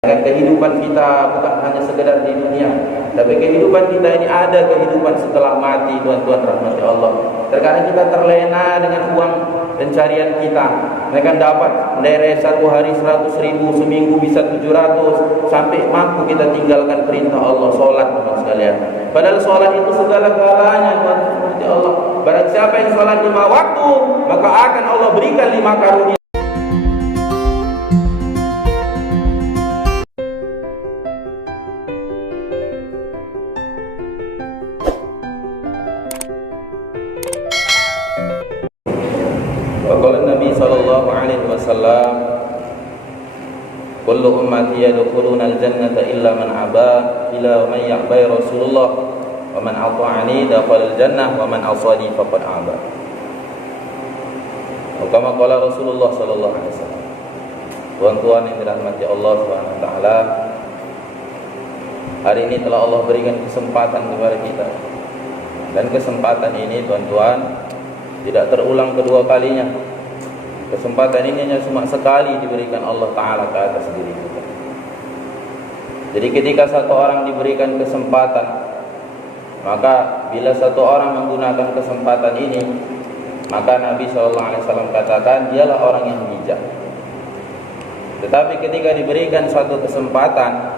Dengan kehidupan kita bukan hanya sekedar di dunia, tapi kehidupan kita ini ada kehidupan setelah mati, tuan-tuan rahmati Allah. Terkadang kita terlena dengan uang pencarian kita. Mereka dapat menderek satu hari 100.000, seminggu bisa 700, sampai mampu kita tinggalkan perintah Allah, solat teman sekalian. Padahal solat itu segala-galanya, tuan-tuan rahmati Allah. Barang siapa yang solat 5 waktu, maka akan Allah berikan 5 karunia. Qala Nabi sallallahu alaihi wasallam, kullu ummati yadkhuluna al-jannata illa man aba ila man ya'ba Rasulullah wa man ata'ani dakhala al-jannah wa man asani faqad aba. Kama qala Rasulullah sallallahu alaihi wasallam. Tuan-tuan yang dirahmati Allah Subhanahu wa taala, hari ini telah Allah berikan kesempatan kepada kita. Dan kesempatan ini, tuan-tuan, tidak terulang kedua kalinya. Kesempatan ini hanya cuma sekali diberikan Allah Ta'ala ke atas diri kita. Jadi ketika satu orang diberikan kesempatan, maka bila satu orang menggunakan kesempatan ini, maka Nabi SAW katakan dialah orang yang bijak. Tetapi ketika diberikan satu kesempatan,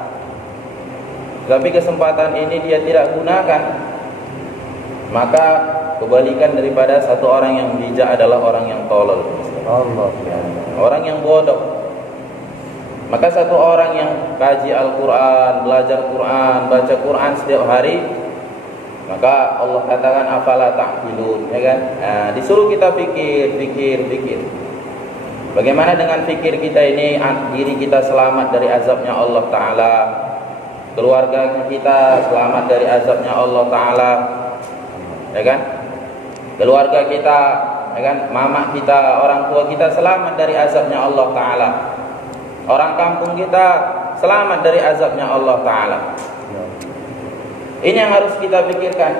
tapi kesempatan ini dia tidak gunakan, maka kebalikan daripada satu orang yang bijak adalah orang yang tolol. Allah, orang yang bodoh. Maka satu orang yang kaji Al-Quran, belajar Quran, baca Quran setiap hari, maka Allah katakan afala ta'qilun, ya kan? Nah, disuruh kita pikir. Bagaimana dengan pikir kita ini, diri kita selamat dari azabnya Allah Ta'ala, keluarga kita selamat dari azabnya Allah Ta'ala, ya kan? Keluarga kita, ya kan, mama kita, orang tua kita selamat dari azabnya Allah Ta'ala. Orang kampung kita selamat dari azabnya Allah Ta'ala. Ini yang harus kita pikirkan.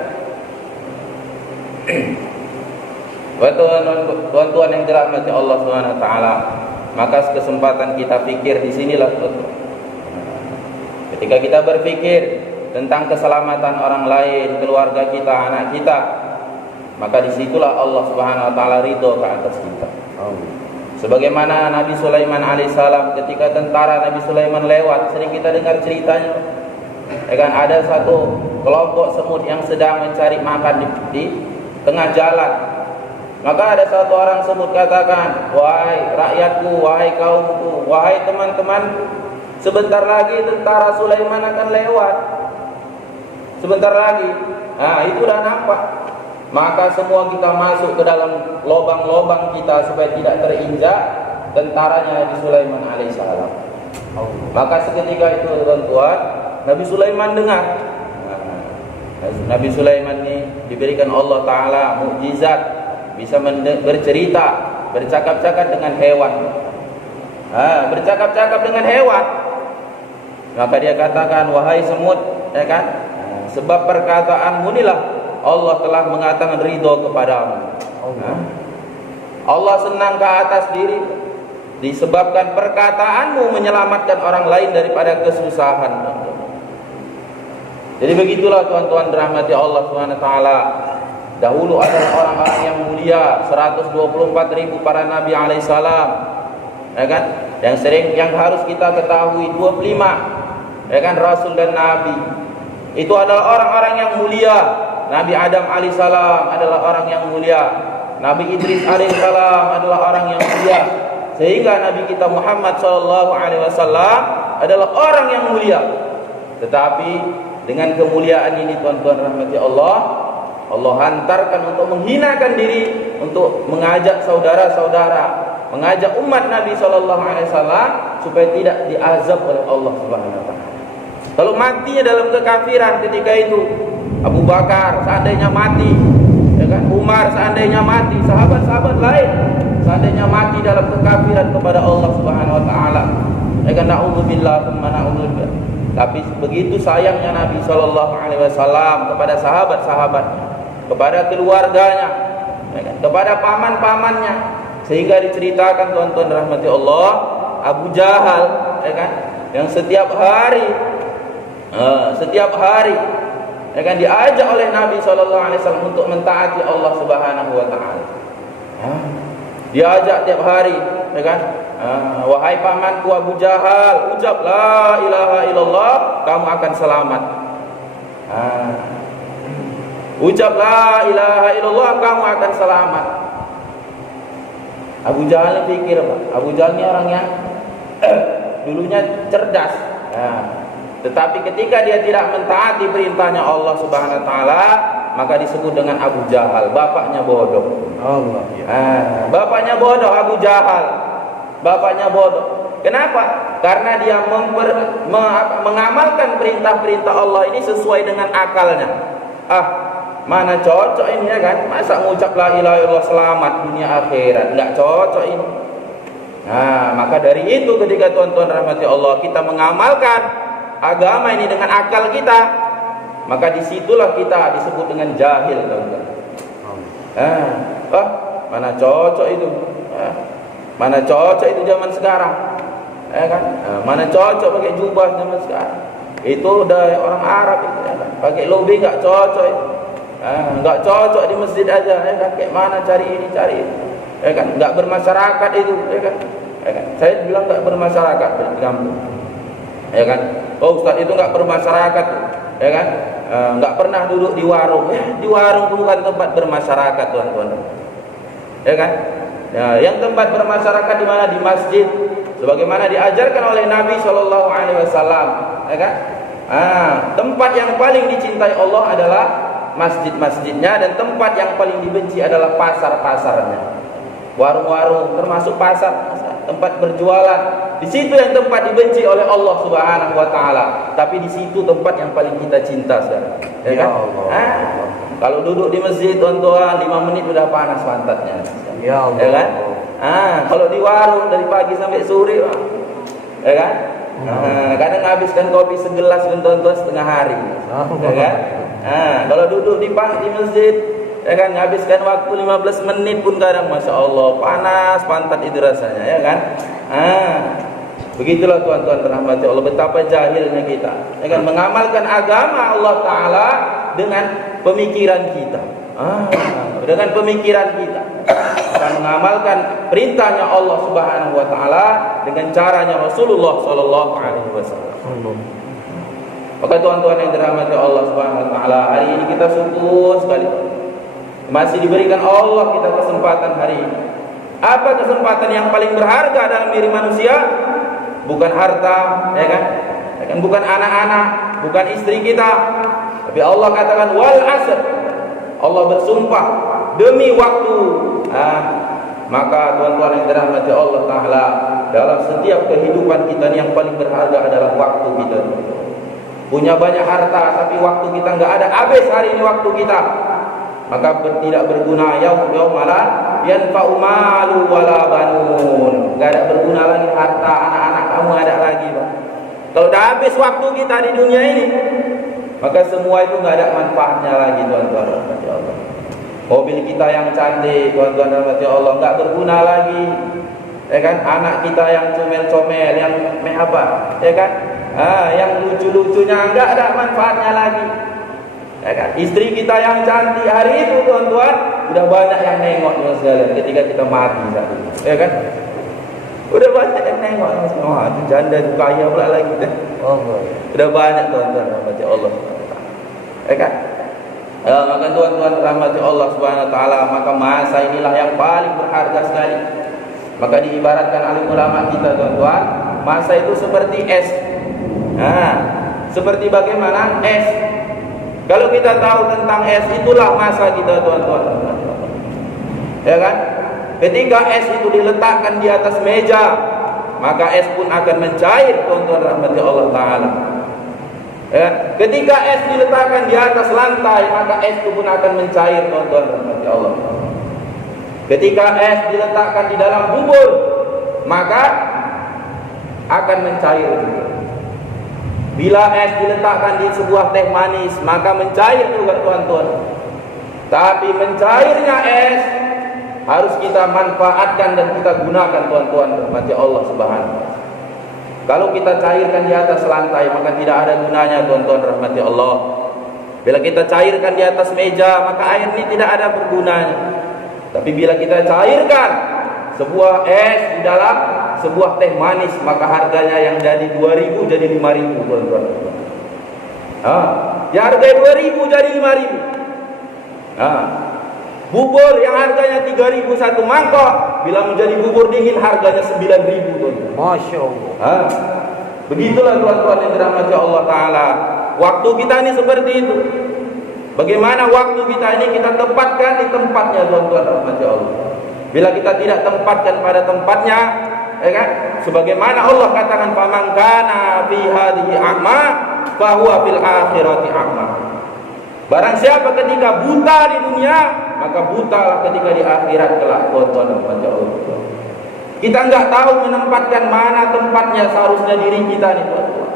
Tuan-tuan yang dirahmati Allah Subhanahu wa taala, maka kesempatan kita pikir di sinilah, tuan-tuan. Ketika kita berpikir tentang keselamatan orang lain, keluarga kita, anak kita, maka disitulah Allah Subhanahu wa taala ridho ke atas kita. Sebagaimana Nabi Sulaiman alaihissalam, ketika tentara Nabi Sulaiman lewat, sering kita dengar ceritanya, ya kan, ada satu kelompok semut yang sedang mencari makan di tengah jalan. Maka ada satu orang semut katakan, wahai rakyatku, wahai kaumku, wahai teman-teman, sebentar lagi tentara Sulaiman akan lewat. Sebentar lagi. Nah, itulah nampak. Maka semua kita masuk ke dalam lubang-lubang kita supaya tidak terinjak tentaranya Nabi Sulaiman alaihissalam. Maka seketika itu, tuan-tuan, Nabi Sulaiman dengar. Nabi Sulaiman ini diberikan Allah Ta'ala mukjizat, bisa bercerita, bercakap-cakap dengan hewan. Bercakap-cakap dengan hewan. Maka dia katakan, wahai semut, ya kan, sebab perkataanmu inilah Allah telah mengatakan ridho kepadamu. Allah senang ke atas diri disebabkan perkataanmu menyelamatkan orang lain daripada kesusahan. Jadi begitulah, tuan-tuan dirahmati Allah SWT. Dahulu adalah orang-orang yang mulia, 124.000 para nabi alaihissalam, ya kan? Yang harus kita ketahui 25, ya kan, rasul dan nabi itu adalah orang-orang yang mulia. Nabi Adam alaihissalam adalah orang yang mulia. Nabi Idris alaihissalam adalah orang yang mulia. Sehingga Nabi kita Muhammad SAW adalah orang yang mulia. Tetapi dengan kemuliaan ini, tuan-tuan rahmati Allah, Allah hantarkan untuk menghinakan diri, untuk mengajak saudara-saudara, mengajak umat Nabi SAW supaya tidak diazab oleh Allah Subhanahu wa taala. Kalau matinya dalam kekafiran ketika itu, Abu Bakar seandainya mati, ya kan, Umar seandainya mati, sahabat-sahabat lain seandainya mati dalam kekafiran kepada Allah Subhanahu wa taala, ya kan, naudzubillah tsumma naudzubillah. Tapi begitu sayangnya Nabi SAW kepada sahabat-sahabatnya, kepada keluarganya, ya kan, kepada paman-pamannya, sehingga diceritakan, tuan-tuan rahmati Allah, Abu Jahal, ya kan, yang setiap hari ya kan diajak oleh Nabi SAW untuk mentaati Allah Subhanahu wa taala. Diajak tiap hari, ya kan? Wahai pamanku Abu Jahal, ucap la ilaha illallah, kamu akan selamat. Ucap la ilaha illallah, kamu akan selamat. Abu Jahal pikir apa? Abu Jahal ini orang yang dulunya cerdas. Tetapi ketika dia tidak mentaati perintahnya Allah Subhanahu wa taala, maka disebut dengan Abu Jahal, bapaknya bodoh. Allah. Bapaknya bodoh, Abu Jahal. Bapaknya bodoh. Kenapa? Karena dia mengamalkan perintah-perintah Allah ini sesuai dengan akalnya. Mana cocok ini, ya kan? Masa mengucap la ilaha illallah selamat dunia akhirat? Enggak cocok ini. Maka dari itu ketika tuan-tuan rahmati Allah, kita mengamalkan agama ini dengan akal kita, maka disitulah kita disebut dengan jahil, tuan-tuan. Mana cocok itu? Mana cocok itu zaman sekarang? Ya kan? Mana cocok pakai jubah zaman sekarang? Itu udah orang Arab itu, ya kan? Pakai lobi enggak cocok itu. Enggak cocok di masjid aja, ya kan? Kayak mana cari ini, cari itu. Ya kan? Enggak bermasyarakat itu, ya kan? Ya kan? Saya bilang enggak bermasyarakat di kampung. Ya kan? Oh, ustaz itu enggak bermasyarakat, ya kan? Enggak pernah duduk di warung. Di warung itu bukan tempat bermasyarakat, tuan-tuan. Ya kan? Yang tempat bermasyarakat di mana? Di masjid, sebagaimana diajarkan oleh Nabi SAW, ya kan? Tempat yang paling dicintai Allah adalah masjid-masjidnya, dan tempat yang paling dibenci adalah pasar-pasarnya. Warung-warung termasuk pasar, tempat berjualan. Di situ yang tempat dibenci oleh Allah Subhanahu wa taala, tapi di situ tempat yang paling kita cinta sekarang. Ya kan? Kalau duduk di masjid, tuan-tuan, 5 menit sudah panas pantatnya. Ya Allah. Ya kan? Kalau di warung dari pagi sampai sore, ya kan? Kadang habiskan kopi segelas, tuan-tuan, setengah hari. Ya kan? Kalau duduk di masjid, ya kan, habiskan waktu 15 menit pun kadang, masya Allah, panas pantat itu rasanya, ya kan? Begitulah tuan-tuan rahmati Allah, betapa jahilnya kita, ya kan, mengamalkan agama Allah Ta'ala dengan pemikiran kita, dengan pemikiran kita, dan mengamalkan perintahnya Allah Subhanahu Wa Ta'ala dengan caranya Rasulullah Sallallahu Alaihi Wasallam. Maka tuan-tuan yang dirahmati Allah Subhanahu Wa Ta'ala, hari ini kita syukur sekali masih diberikan Allah kita kesempatan hari ini. Apa kesempatan yang paling berharga dalam diri manusia? Bukan harta, ya kan? Bukan anak-anak, bukan istri kita, tapi Allah katakan wal asr. Allah bersumpah demi waktu. Maka tuan-tuan yang dirahmati Allah Ta'ala, dalam setiap kehidupan kita ini yang paling berharga adalah waktu kita. Punya banyak harta, tapi waktu kita enggak ada, habis hari ini waktu kita, maka tidak berguna. Yaumala yanfa'u malu wala banun. Enggak ada berguna lagi harta, anak-anak kamu ada lagi, Pak. Kalau dah habis waktu kita di dunia ini, maka semua itu enggak ada manfaatnya lagi, tuan-tuan rahmati Allah. Mobil kita yang cantik, tuan-tuan rahmati Allah, enggak berguna lagi. Ya kan? Anak kita yang comel-comel, yang apa? Ya kan? Yang lucu-lucunya enggak ada manfaatnya lagi. Ya kan? Istri kita yang cantik hari itu, tuan-tuan, udah banyak yang nengok sekalian ketika kita mati, ya kan? Udah banyak yang nengok, itu janda itu kaya pula lagi. Udah banyak, tuan-tuan rahmati Allah, ya kan? Maka tuan-tuan rahmati Allah Subhanahu Wa Taala, maka masa inilah yang paling berharga sekali. Maka diibaratkan oleh ulama kita, tuan-tuan, masa itu seperti es. Seperti bagaimana es? Kalau kita tahu tentang es, itulah masa kita, tuan-tuan, ya kan? Ketika es itu diletakkan di atas meja, maka es pun akan mencair, tuan-tuan rahmati Allah Ta'ala. Ya, ketika es diletakkan di atas lantai, maka es itu pun akan mencair, tuan-tuan rahmati Allah. Ketika es diletakkan di dalam bubur, maka akan mencair juga. Bila es diletakkan di sebuah teh manis, maka mencair juga, tuan-tuan. Tapi mencairnya es harus kita manfaatkan dan kita gunakan, tuan-tuan rahmati Allah Subhanahu wa taala. Kalau kita cairkan di atas lantai, maka tidak ada gunanya, tuan-tuan rahmati Allah. Bila kita cairkan di atas meja, maka air ini tidak ada bergunanya. Tapi bila kita cairkan sebuah es di dalam sebuah teh manis, maka harganya yang dari 2.000 jadi 5.000, tuan-tuan. Yang harganya 2.000 jadi 5.000. Bubur yang harganya 3.000 satu mangkok, bila menjadi bubur dingin harganya 9.000, tuan-tuan. Masya Allah. Begitulah tuan-tuan yang dirahmati Allah Ta'ala. Waktu kita ini seperti itu. Bagaimana waktu kita ini kita tempatkan di tempatnya, tuan-tuan rahmati Allah. Bila kita tidak tempatkan pada tempatnya, ya kan? Sebagaimana Allah katakan, faman kana fi hadhihi a'ma fa huwa fil akhirati a'ma. Barang siapa ketika buta di dunia, maka butalah ketika di akhirat kelak, tuan-tuan rahmati Allah. Kita enggak tahu menempatkan mana tempatnya seharusnya diri kita nih, tuan-tuan.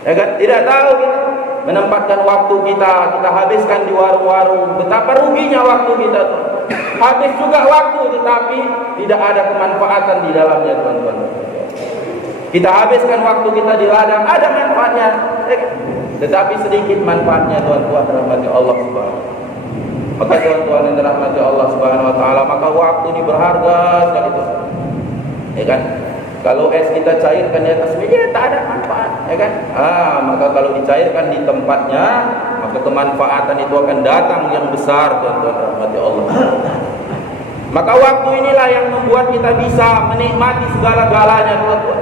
Ya kan? Tidak tahu kita menempatkan waktu kita habiskan di warung-warung. Betapa ruginya waktu kita, tuan. Habis juga waktu, tetapi tidak ada kemanfaatan di dalamnya, tuan-tuan. Kita habiskan waktu kita di ladang, ada manfaatnya, tetapi sedikit manfaatnya, tuan-tuan rahmati Allah subhanahu. Maka tuan-tuan yang dirahmati Allah subhanahu wa ta'ala, maka waktu ini berharga sekali, tuan. Ya kan? Kalau es kita cairkan di atas meja, tak ada manfaat, ya kan? Maka kalau dicairkan di tempatnya, maka kemanfaatan itu akan datang yang besar, tuan-tuan rahmati Allah. Maka waktu inilah yang membuat kita bisa menikmati segala-galanya, tuan-tuan.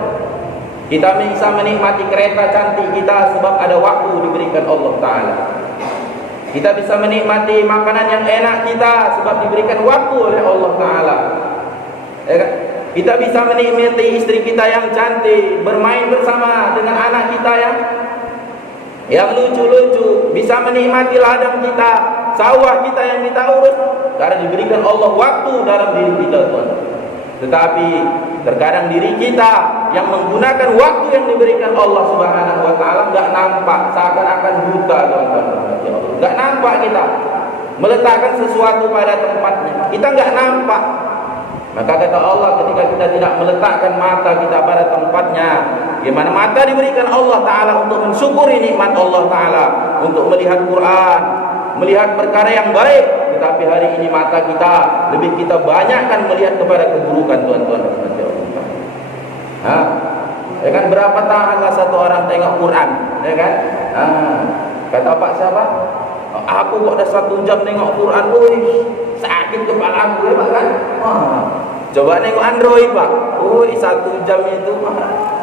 Kita bisa menikmati kereta cantik kita sebab ada waktu diberikan Allah Ta'ala. Kita bisa menikmati makanan yang enak kita sebab diberikan waktu oleh Allah Ta'ala, ya kan? Kita bisa menikmati istri kita yang cantik, bermain bersama dengan anak kita yang lucu-lucu, bisa menikmati ladang kita, sawah kita yang kita urus, karena diberikan Allah waktu dalam diri kita, tuan. Tetapi terkadang diri kita yang menggunakan waktu yang diberikan Allah Subhanahu wa ta'ala enggak nampak, seakan-akan buta, tuan-tuan. Enggak nampak kita meletakkan sesuatu pada tempatnya. Kita enggak nampak. Maka kata Allah, ketika kita tidak meletakkan mata kita pada tempatnya, gimana mata diberikan Allah Ta'ala untuk mensyukuri nikmat Allah Ta'ala, untuk melihat Quran, melihat perkara yang baik, tetapi hari ini mata kita lebih kita banyakkan melihat kepada keburukan, tuan-tuan. Ya kan, berapa tahanlah satu orang tengok Quran, ya kan? Kata Pak siapa? Aku kok dah 1 jam tengok Quran, sakit kepala aku, ya Pak kan? Coba nengok Android, Pak. 1 jam itu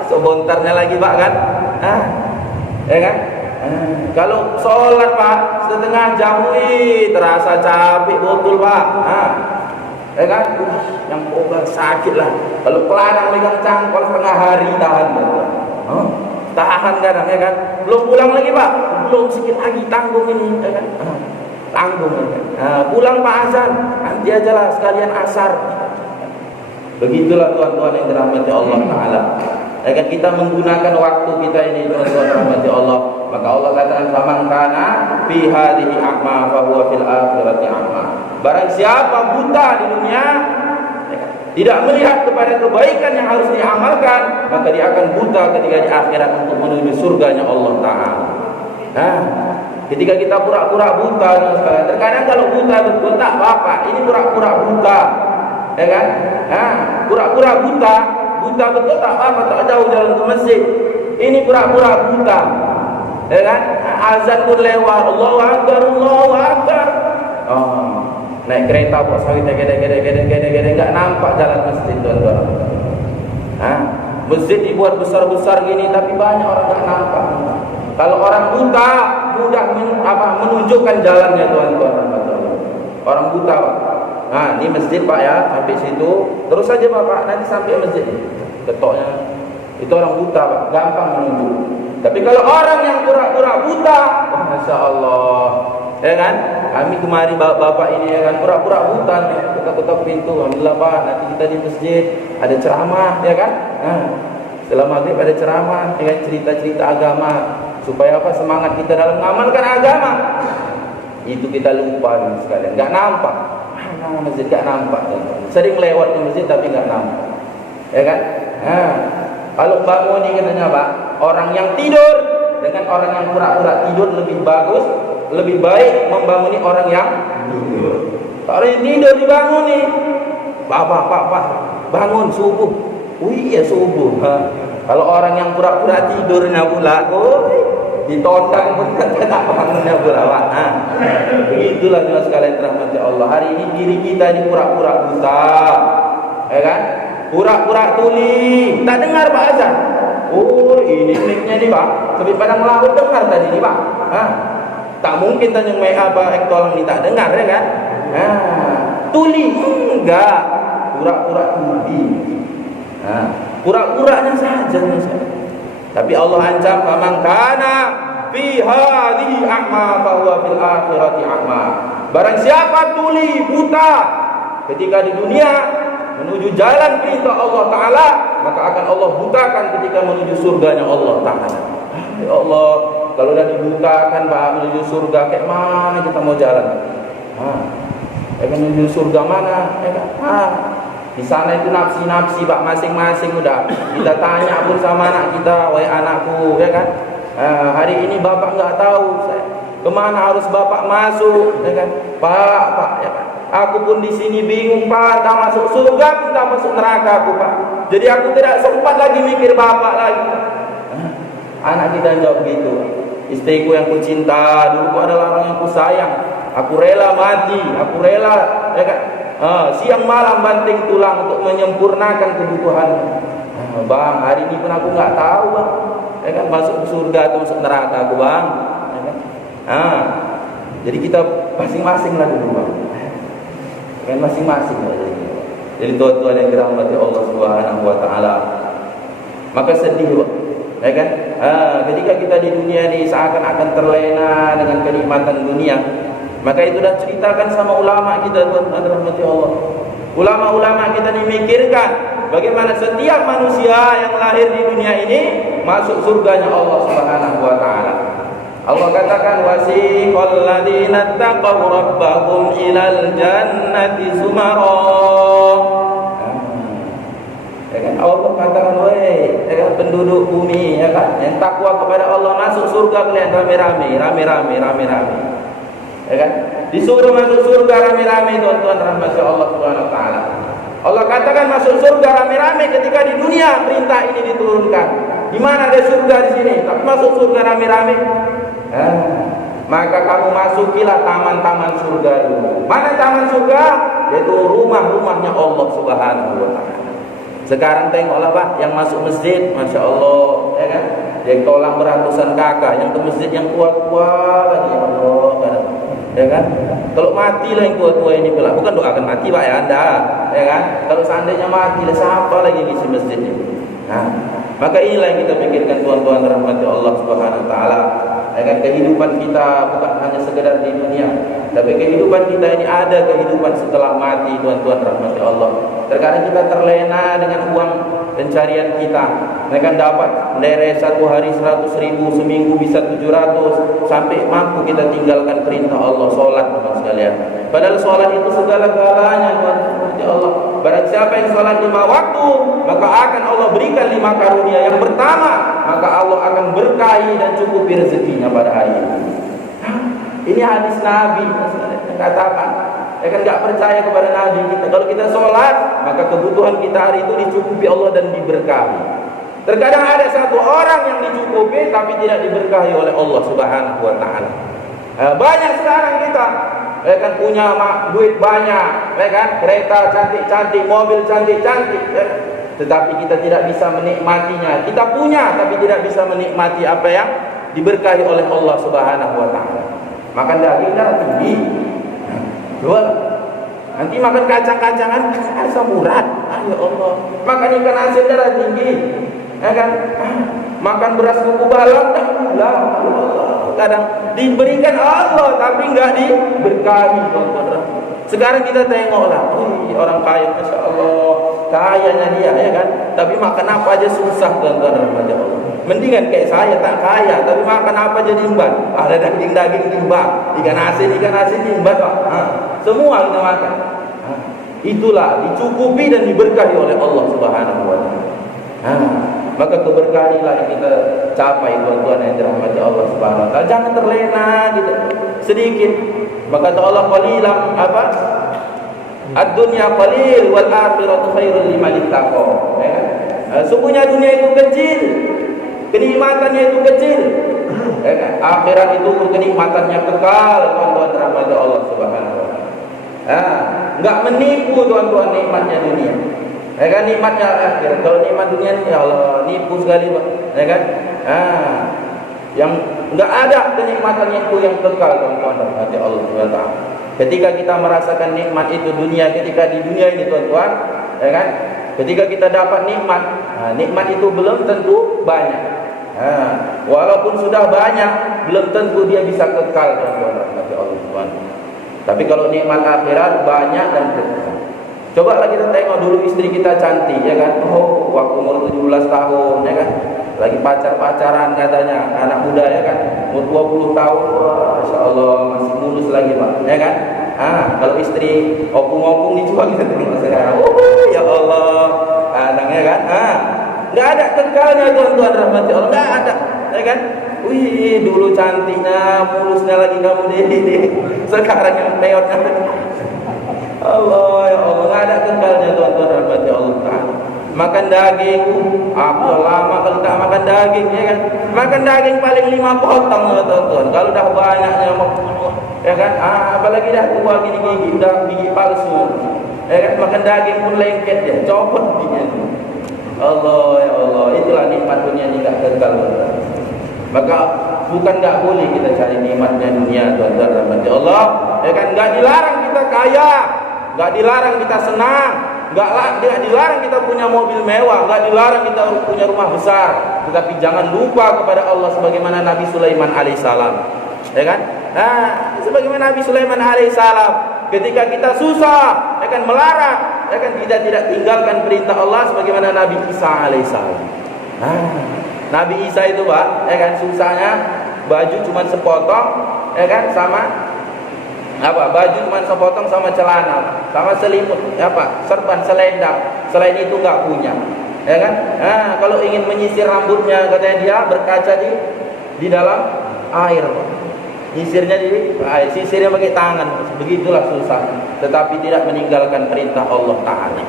sebontarnya lagi, Pak kan? Ya kan? Kalau sholat, Pak, setengah jam, terasa capek betul, Pak. Ya kan? Yang obat sakit lah. Kalau peladang megang cangkol setengah hari tahan, tahan kadang, ya kan? Belum pulang lagi, Pak. Belum, sedikit lagi, tanggung ini, ya kan? Tanggung, ya kan? Pulang Pak azan, nanti aja lah sekalian asar. Begitulah tuan-tuan yang dirahmati Allah Ta'ala. Ya kan, kita menggunakan waktu kita ini, tuan-tuan dirahmati Allah. Maka Allah katakan, faman kana fi hadhihi a'ma fa huwa fil akhirati a'ma. Barang siapa buta di dunia, tidak melihat kepada kebaikan yang harus diamalkan, maka dia akan buta ketika di akhirat untuk menuju surganya Allah Ta'ala. Ketika kita pura-pura buta, terkadang kalau buta betul tak apa-apa, ini pura-pura buta, ya kan? Pura-pura buta betul tak apa-apa, tak jauh jalan ke masjid. Ini pura-pura buta, ya kan? Azan pun lewat, Allahu Akbar, Allahu Akbar. Naik kereta buat sawit, gede, enggak nampak jalan masjid, tuan-tuan. Masjid dibuat besar-besar gini, tapi banyak orang enggak nampak. Kalau orang buta mudah menunjukkan jalannya, tuan-tuan. Orang buta, Pak. Ini masjid, Pak, ya, sampai situ. Terus saja, Bapak, nanti sampai masjid. Ketoknya. Itu orang buta, Pak, gampang menunjuk. Tapi kalau orang yang pura-pura buta, Masya Allah, ya kan? Kami kemari bapak ini, ya kan, pura-pura buta, ketok-ketok pintu. Alhamdulillah, Pak, nanti kita di masjid ada ceramah, ya kan? Setelah maghrib ada ceramah dengan cerita-cerita agama, supaya apa? Semangat kita dalam mengamalkan agama. Itu kita lupa sekalian, nggak nampak. Mana masjid nggak nampak. Sering lewat di masjid tapi nggak nampak, ya kan? Kalau bangun ini katanya Pak, orang yang tidur dengan orang yang pura-pura tidur lebih bagus, lebih baik membanguni orang yang tidur. Orang yang tidur dibanguni, Pak, bangun subuh. Oh iya subuh. Kalau orang yang pura-pura tidurnya pula, ditondang pun tak bangunnya pula Pak. Begitulah juga sekalian rahmati Allah. Hari ini diri kita ini pura-pura buta, ya kan? Pura-pura tuli, tak dengar Pak azan. Oh ini mic-nya nih Pak, sampai padang laut dengar tadi nih Pak. Tak mungkin Tanjung Mea Pak Tolong ni tak dengar ya kan? Tuli enggak, pura-pura tuli. Pura-puranya saja. Tapi Allah ancam, "Faman kana fi hadhihi a'ma fa huwa fil akhirati a'ma." Barang siapa tuli buta ketika di dunia menuju jalan perintah Allah Ta'ala, maka akan Allah butakan ketika menuju surganya Allah Ta'ala. Ya Allah, kalau dah dibutakan Pak menuju surga, kayak mana kita mau jalan? Menuju surga mana? Di sana itu nafsi-nafsi Pak masing-masing udah. Kita tanya pun sama anak kita, "Wahai anakku, ya kan? Hari ini Bapak enggak tahu kemana harus Bapak masuk, ya kan? Pak, ya kan? Aku pun di sini bingung Pak, tak masuk surga, tak masuk neraka aku Pak. Jadi aku tidak sempat lagi mikir Bapak lagi." Anak kita jawab gitu. "Istriku yang kucinta, dulu adalah orang yang kusayang. Aku rela mati, aku rela, ya kan? Siang malam banting tulang untuk menyempurnakan kebutuhan. Bang, hari ini pun aku nggak tahu Bang, ya kan? Masuk surga atau masuk neraka aku Bang, ya kan? Jadi kita masing-masing lah dulu Bang. Kan masing-masing aja. Jadi tuan-tuan yang dirahmati Allah Subhanahu wa taala. Maka sedih, Pak. Ya kan? Ketika kita di dunia ini seakan-akan terlena dengan kenikmatan dunia. Maka itu dah ceritakan sama ulama kita, tuan-tuan dirahmati Allah. Ulama-ulama kita dimikirkan bagaimana setiap manusia yang lahir di dunia ini masuk surganya Allah Subhanahu wa taala. Allah katakan, wasiqal ladzina taqaw rabbahum ilal jannati zumara. Ya kan? Allah katakan, wahai ya kan, penduduk bumi ya kan, yang takwa kepada Allah masuk surga kalian rame-rame. Ya kan? Disuruh masuk surga rame-rame, tuan-tuan rahmati Allah Subhanahu wa taala. Allah katakan masuk surga rame-rame ketika di dunia perintah ini diturunkan. Di mana ada surga di sini? Tapi masuk surga rame-rame. Maka kamu masukilah taman-taman surga dulu. Mana taman surga? Yaitu rumah-rumahnya Allah Subhanahu wa taala. Sekarang tengoklah Pak, yang masuk masjid, Masya Allah, ya kan? Yang tolong beratusan kakak, yang ke masjid yang kuat-kuat lagi, ya Allah, ya kan? Kalau matilah yang tua-tua ini pula, bukan doakan mati Pak ya Anda, ya kan? Kalau seandainya matilah, siapa lagi ngisi masjid ini? Maka inilah yang kita pikirkan, tuan-tuan rahmati Allah Subhanahu wa taala. Dengan kehidupan kita bukan hanya sekedar di dunia, tapi kehidupan kita ini ada kehidupan setelah mati, tuan-tuan rahmati Allah. Terkadang kita terlena dengan uang pencarian kita. Mereka dapat menderek satu hari 100.000, seminggu bisa 700, sampai mampu kita tinggalkan perintah Allah, solat teman sekalian. Padahal solat itu segala-galanya, tuan-tuan rahmati Allah. Barang siapa yang solat 5 waktu, maka akan Allah berikan 5 karunia. Yang pertama, maka Allah akan berkahi dan cukupi rezekinya pada hari ini. Ini hadis Nabi yang katakan, ya kan, gak percaya kepada Nabi kita. Kalau kita sholat, maka kebutuhan kita hari itu dicukupi Allah dan diberkahi. Terkadang ada satu orang yang dicukupi tapi tidak diberkahi oleh Allah Subhanahu wa taala. Banyak sekarang kita, ya kan, punya duit banyak, ya kan, kereta cantik-cantik, mobil cantik-cantik, ya kan? Tetapi kita tidak bisa menikmatinya. Kita punya tapi tidak bisa menikmati apa yang diberkahi oleh Allah Subhanahu wa taala. Makan daging darah tinggi. Jual. Nanti makan kacang-kacangan asam urat. Ya Allah. Makan ikan asin darah tinggi. Ya kan? Makan beras kuku balap lah. Kadang diberikan Allah tapi enggak diberkahi. Sekarang kita tengoklah, orang kaya, Masya Allah, kayanya dia, ya kan? Tapi makan apa aja susah, tuan-tuan rahmati Allah. Mendingan kayak saya tak kaya, tapi makan apa aja diembat. Ada daging-daging diembat, ikan asin diembat, Pak. Semua kita makan. Itulah dicukupi dan diberkahi oleh Allah Subhanahu wa taala. Maka keberkahan inilah yang kita capai tuan-tuan yang dirahmati Allah Subhanahu wa taala. Jangan terlena gitu. Sedikit. Maka kata Allah qalilan apa? Ad-dunya qalil wal akhiratu khairul liman ittaqa. Ya. Sungguhnya dunia itu kecil. Kenikmatannya itu kecil. Ya kan? Akhirat itu kenikmatannya kekal, tuan-tuan dirahmati Allah Subhanahu wa taala. Enggak menipu tuan-tuan nikmatnya dunia. Ya kan, nikmatnya akhirat. Kalau nikmat dunia ini ya Allah nipu sekali, Pak. Ya kan? Yang enggak ada kenikmatan itu yang kekal, tuan-tuan dirahmati Allah Subhanahu wa taala. Ketika kita merasakan nikmat itu dunia, ketika di dunia ini tuan-tuan, ya kan? Ketika kita dapat nikmat, nikmat itu belum tentu banyak. Walaupun sudah banyak, belum tentu dia bisa kekal, tuan-tuan dirahmati Allah Subhanahu wa taala. Tapi kalau nikmat akhirat banyak dan kekal. Coba kita tengok dulu istri kita cantik, ya kan? Oh, waktu umur 17 tahun, ya kan? Lagi pacaran katanya, anak muda, ya kan? Umur 20 tahun, wah, Masya Allah, masih mulus lagi, Pak, ya kan? Kalau istri opung-opung dijual kita tengok sekarang. Ya Allah, anaknya kan? Nggak ada kekalnya, tuan-tuan rahmati Allah, nggak ada, ya kan? Wih, dulu cantiknya, mulusnya lagi kamu deh. Sekarang yang peotnya. Allah, ya Allah, nggak ada kekalnya, tuan-tuan rahmati Allah Ta'ala. Makan daging, apa lama kalau tak makan daging, ya kan? Makan daging paling 5 potong, tuan-tuan. Kalau dah banyaknya, ya kan? Apalagi dah tua gigi, udah gigi palsu, ya kan? Makan daging pun lengket ya, copot giginya. Allah, ya Allah, itulah nikmat dunia ini tak kekal. Maka bukan tak boleh kita cari nikmatnya dunia, tuan-tuan rahmati Allah, ya kan? Enggak dilarang kita kaya, enggak dilarang kita senang, enggak dilarang kita punya mobil mewah, enggak dilarang kita punya rumah besar, tetapi jangan lupa kepada Allah sebagaimana Nabi Sulaiman alaihissalam, ya kan? Sebagaimana Nabi Sulaiman alaihissalam, ketika kita susah, ya kan, melarat, ya kan, kita tidak tinggalkan perintah Allah sebagaimana Nabi Isa alaihissalam. Nabi Isa itu, Pak, ya kan, susahnya baju cuma sepotong, ya kan, sama apa? Baju cuma sepotong sama celana, sama selimut, apa? Serban, selendang. Selain itu enggak punya, ya kan? Kalau ingin menyisir rambutnya, katanya dia berkaca di dalam air, Pak. Nyisirnya di air, sisirnya pakai tangan. Begitulah susah, tetapi tidak meninggalkan perintah Allah Ta'ala.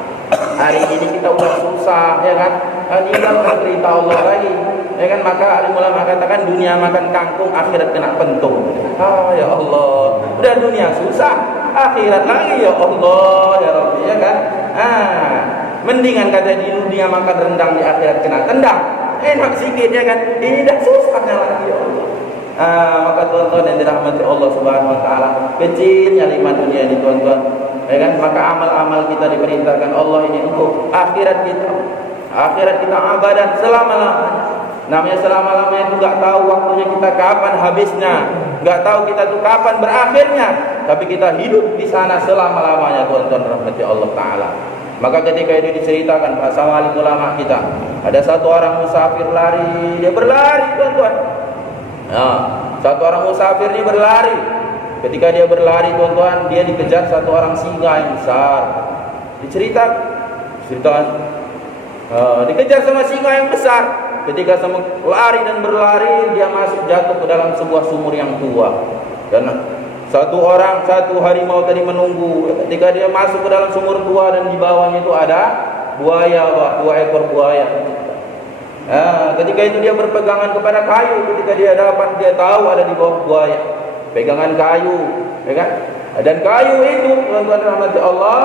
Hari ini kita udah susah, ya kan? Meninggalkan perintah Allah lagi, ya kan? Maka alim ulama katakan dunia makan kangkung, akhirat kena pentung. Ya Allah, udah dunia susah, akhirat lagi, ya Allah, ya Rabbi, ya kan? Mendingan kata di dunia makan rendang, di akhirat kena tendang. Enak sikit, ya kan? Ini dah susahnya lagi, ya Allah. Maka tuan-tuan yang dirahmati Allah Subhanahu wa taala, kecilnya nikmat dunia ini, tuan-tuan, ya kan? Maka amal-amal kita diperintahkan Allah ini untuk akhirat kita. Akhirat kita abadan selama-lamanya. Namanya selama-lamanya itu enggak tahu waktunya kita kapan habisnya, enggak tahu kita tuh kapan berakhirnya, tapi kita hidup di sana selama-lamanya, tuan-tuan rahmati Allah Ta'ala. Maka ketika itu diceritakan sama alim ulama kita, ada satu orang musafir lari, dia berlari, tuan-tuan. Satu orang musafir ini berlari. Ketika dia berlari, tuan-tuan, dia dikejar satu orang singa yang besar. Diceritakan, dikejar sama singa yang besar. Ketika sama lari dan berlari, dia masuk jatuh ke dalam sebuah sumur yang tua. Dan satu harimau tadi menunggu. Ketika dia masuk ke dalam sumur tua dan di bawahnya itu ada buaya, 2 ekor buaya. Ketika itu dia berpegangan kepada kayu. Ketika dia tahu ada di bawah buaya, pegangan kayu, ya kan? Dan kayu itu, tuan-tuan rahmati Allah,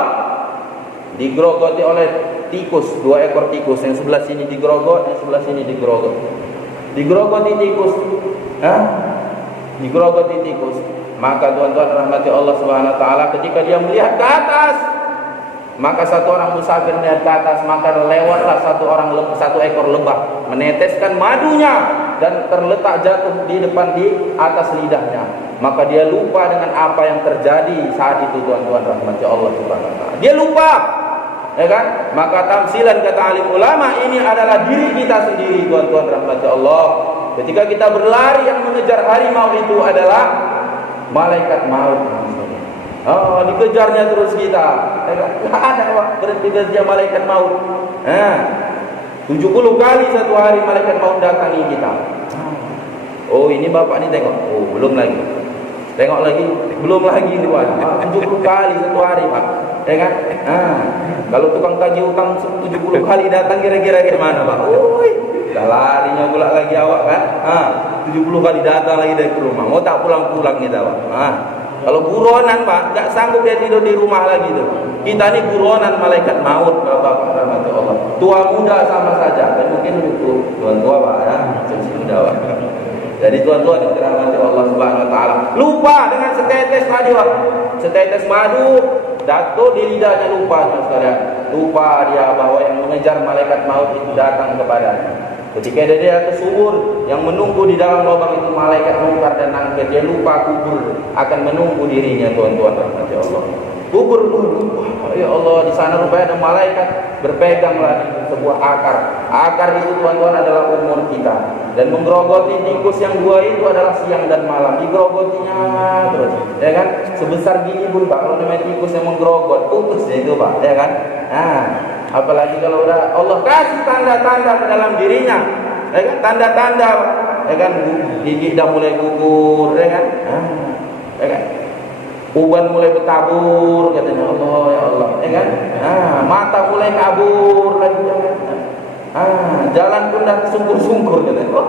digerogoti oleh tikus, 2 ekor tikus. Yang sebelah sini digerogot, yang sebelah sini digerogoti tikus. Digerogoti tikus. Maka tuan-tuan rahmati Allah Subhanahu wa taala, ketika dia melihat ke atas, maka satu orang musafir melihat ke atas, maka lewatlah satu ekor lebah, meneteskan madunya dan terletak jatuh di atas lidahnya. Maka dia lupa dengan apa yang terjadi saat itu, tuan-tuan rahmati Allah Subhanahu wa taala. Dia lupa, ya kan? Maka tamsilan kata alim ulama, ini adalah diri kita sendiri, tuan-tuan rahmati Allah. Ketika kita berlari, yang mengejar harimau itu adalah malaikat maut. Dikejarnya terus kita. Tidak ada berhenti kerja malaikat maut. 70 kali satu hari malaikat maut datangi kita. Oh, ini bapak ni tengok. Oh, belum lagi. Tengok lagi, belum lagi tuan. 70 kali satu hari, Pak. Ya kan? Kalau tukang tagih utang 70 kali datang kira-kira ke mana, Pak? Oi, dah larinya pula lagi awak kan? 70 kali datang lagi dari rumah. Mau tak pulang-pulang kita, Pak? Kalau buronan, Pak, enggak sanggup dia tidur di rumah lagi tuh. Kita ni buronan malaikat maut, Bapak rahmat Allah. Tua muda sama saja. Dan mungkin itu tuan tua, Pak, ya. Masih muda, Pak. Jadi tuan-tuan yang dirahmati Allah Subhanahu wa taala, lupa dengan setetes madu. Setetes madu jatuh di lidahnya, lupa sekalian. Lupa dia bahwa yang mengejar malaikat maut itu datang kepadanya. Ketika dia tersubur, yang menunggu di dalam lubang itu malaikat mungkar dan nakir. Dia lupa kubur akan menunggu dirinya, tuan-tuan rahmati Allah. Kubur lupa. Ya Allah, di sana rupanya ada malaikat berpeganglah di sebuah akar. Akar itu, tuan-tuan, adalah umur kita. Dan menggerogoti tikus yang dua itu adalah siang dan malam. Digerogotinya terus, ya kan? Sebesar gini pun, Pak, kalau namanya tikus yang menggerogot, putus itu, Pak, ya kan? Apalagi kalau udah Allah kasih tanda-tanda ke dalam dirinya, ya kan? Tanda-tanda, ya kan? Gigi dah mulai gugur, ya kan? Ya kan? Uban mulai bertabur, katanya Allah, ya Allah, ya kan? Mata mulai kabur lagi, ya kan? Jalan pun dah sungkur-sungkur, katanya.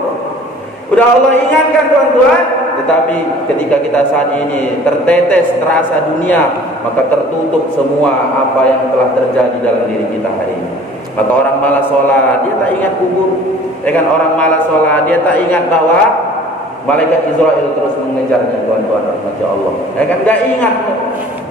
Udah Allah ingatkan, tuan-tuan. Tetapi ketika kita saat ini tertetes terasa dunia, maka tertutup semua apa yang telah terjadi dalam diri kita hari ini. Maka orang malas sholat, dia tak ingat kubur. Ya kan? Orang malas sholat, dia tak ingat bahwa malaikat Israel terus mengejarnya, tuan-tuan rahmati Allah. Ya kan? Enggak ingat.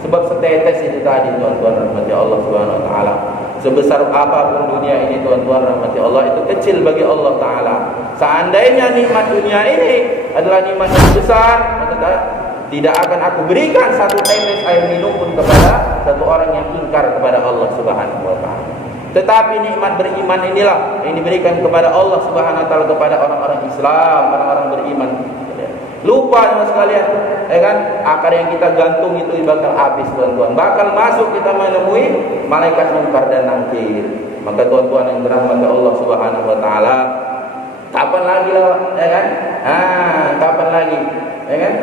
Sebab setetes itu tadi, tuan-tuan rahmati Allah Subhanahu wa taala. Sebesar apapun dunia ini, tuan-tuan rahmati Allah, itu kecil bagi Allah taala. Seandainya nikmat dunia ini adalah nikmat yang besar, maka tidak akan aku berikan satu tetes air minum pun kepada satu orang yang ingkar kepada Allah Subhanahu wa taala. Tetapi nikmat beriman inilah yang diberikan kepada Allah Subhanahu wa taala kepada orang-orang Islam, orang-orang beriman. Lupa sama sekalian, ya kan? Akar yang kita gantung itu bakal habis, tuan-tuan. Bakal masuk kita menemui malaikat mungkar dan nakir. Maka tuan-tuan yang dirahmati Allah Subhanahu wa taala, kapan lagi lah, ya kan? Kapan lagi, ya kan?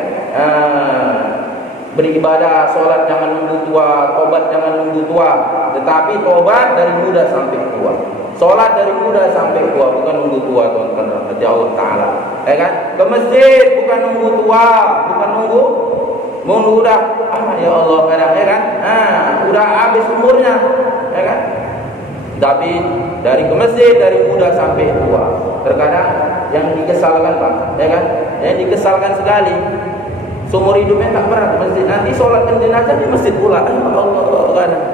Beribadah, sholat jangan nunggu tua, tobat jangan nunggu tua. Tetapi tobat dari muda sampai tua. Sholat dari muda sampai tua, bukan nunggu tua, tuan-tuan rahmati Allah taala. Ya kan? Ke masjid bukan nunggu tua, bukan nunggu udah ya Allah kadang, ya kan? Udah habis umurnya, ya kan? Tapi dari ke masjid dari muda sampai tua. Terkadang yang dikesalkan, Pak, ya kan? Yang dikesalkan sekali. Seumur hidupnya tak pernah ke masjid. Nanti sholatkan jenazah di masjid pula. Ya Allah kadang.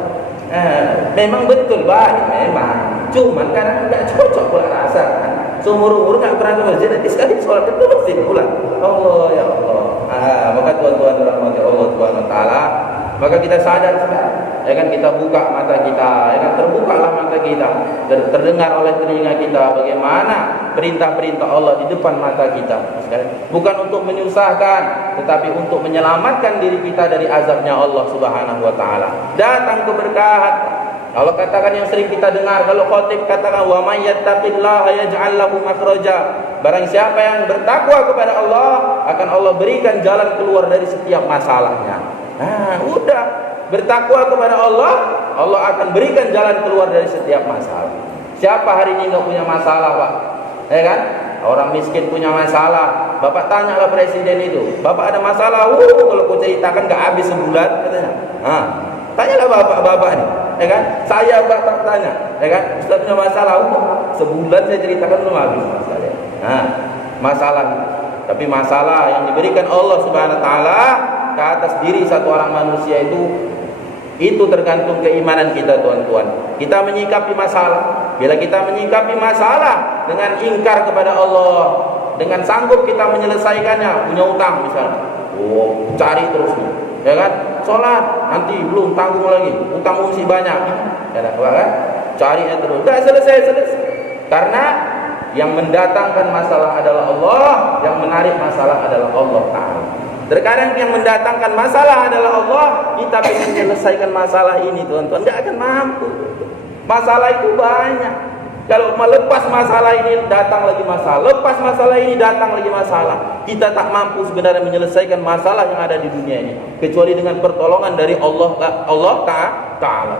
Memang betul baik, memang. Cuman kadang tidak cocok pula rasa kan. Seumur-umur tak pernah ke masjid, nanti sekali sholat ke masjid pula. Allah, ya Allah. Maka tuan-tuan rahmati Allah Subhanahu wa taala, maka kita sadar sekarang, ya kan, kita buka mata kita, ya kan, terbukalah mata kita, terdengar oleh telinga kita bagaimana perintah-perintah Allah di depan mata kita. Bukan untuk menyusahkan, tetapi untuk menyelamatkan diri kita dari azabnya Allah Subhanahu wa taala. Datang keberkahan. Allah katakan yang sering kita dengar, kalau khatib katakan wa may yattaqillaha yaj'al lahu makhraja. Barang siapa yang bertakwa kepada Allah, akan Allah berikan jalan keluar dari setiap masalahnya. Udah bertakwa kepada Allah, Allah akan berikan jalan keluar dari setiap masalah. Siapa hari ini enggak punya masalah, Pak? Ya kan? Orang miskin punya masalah. Bapak tanyalah presiden itu, Bapak ada masalah? Kalau kau ceritakan enggak habis sebulan katanya. Tanyalah bapak-bapak nih, ya kan? Saya bapak tanya, ya kan? Ustaz punya masalah, sebulan saya ceritakan belum habis masalahnya. Masalah. Tapi masalah yang diberikan Allah Subhanahu wa taala ke atas diri satu orang manusia itu tergantung keimanan kita, tuan-tuan. Kita menyikapi masalah. Bila kita menyikapi masalah dengan ingkar kepada Allah, dengan sanggup kita menyelesaikannya, punya utang misalnya, cari terus, ya kan? Sholat nanti belum, tanggung lagi, utang mesti banyak, ya kan? Cari terus, enggak selesai. Karena yang mendatangkan masalah adalah Allah, yang menarik masalah adalah Allah Ta'ala. Terkadang yang mendatangkan masalah adalah Allah, kita ingin menyelesaikan masalah ini, tuan-tuan, enggak akan mampu. Masalah itu banyak. Kalau melepas masalah ini datang lagi masalah, lepas masalah ini datang lagi masalah. Kita tak mampu sebenarnya menyelesaikan masalah yang ada di dunia ini kecuali dengan pertolongan dari Allah Ta'ala.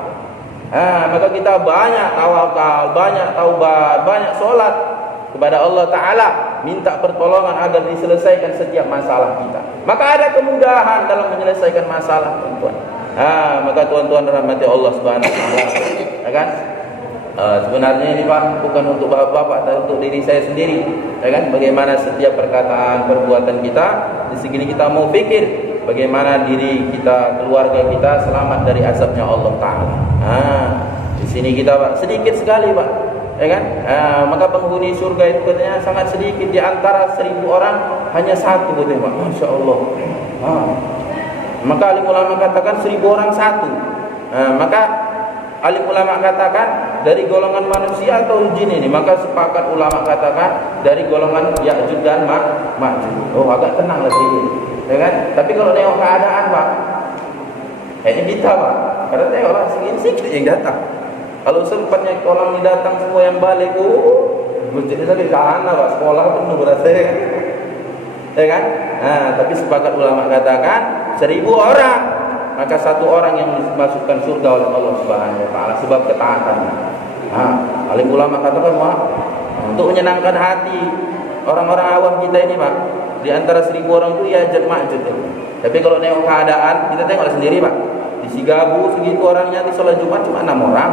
Maka kita banyak tawakal, banyak taubat, banyak sholat kepada Allah Ta'ala, minta pertolongan agar diselesaikan setiap masalah kita. Maka ada kemudahan dalam menyelesaikan masalah, tuan-tuan. Maka tuan-tuan rahmati Allah Subhanahu wa taala, ya kan? Sebenarnya ini Pak bukan untuk bapak-bapak, tapi untuk diri saya sendiri, ya kan? Bagaimana setiap perkataan, perbuatan kita, di sini kita mau pikir bagaimana diri kita, keluarga kita selamat dari azabnya Allah Ta'ala. Di sini kita Pak, sedikit sekali Pak, ya kan? Maka penghuni surga itu katanya sangat sedikit, di antara 1000 orang hanya 1 katanya Pak. Masya Allah. Maka alim ulama katakan 1000 orang 1. Maka alim ulama katakan dari golongan manusia atau jin ini. Maka sepakat ulama katakan dari golongan Ya'juj dan Ma'juj. Oh, agak tenang lah sedikit, ya kan? Tapi kalau nengok keadaan Pak, kayaknya kita Pak, karena tengoklah sedikit yang datang. Kalau sempatnya orang ini datang semua yang balik, jadi di sana Pak, sekolah penuh berasa, ya kan? Tapi sepakat ulama katakan 1000 orang, maka 1 orang yang dimasukkan surga oleh Allah Subhanahu wa taala sebab ketaatannya. Alim ulama katakan Pak, untuk menyenangkan hati orang-orang awam kita ini Pak, di antara 1000 orang itu Ya'juj Ma'juj. Tapi kalau nengok keadaan, kita tengok sendiri Pak. Di Sigabu segitu orangnya, di sholat Jumat cuma 6 orang,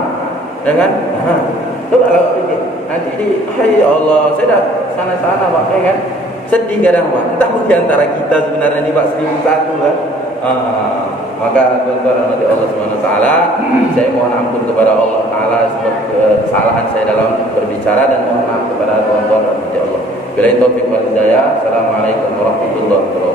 ya kan? Coba kalau nanti hai Allah, saya dah sana-sana Pak, ya kan? Sedih kadang Pak, entah pun di antara kita sebenarnya ini Pak 1001 lah. Maka tuan-tuan rahmati Allah Subhanahu wa taala, saya mohon ampun kepada Allah Taala sebab kesalahan saya dalam berbicara, dan mohon maaf kepada tuan-tuan rahmati Allah. Billahi taufiq wal hidayah. Assalamualaikum warahmatullahi wabarakatuh.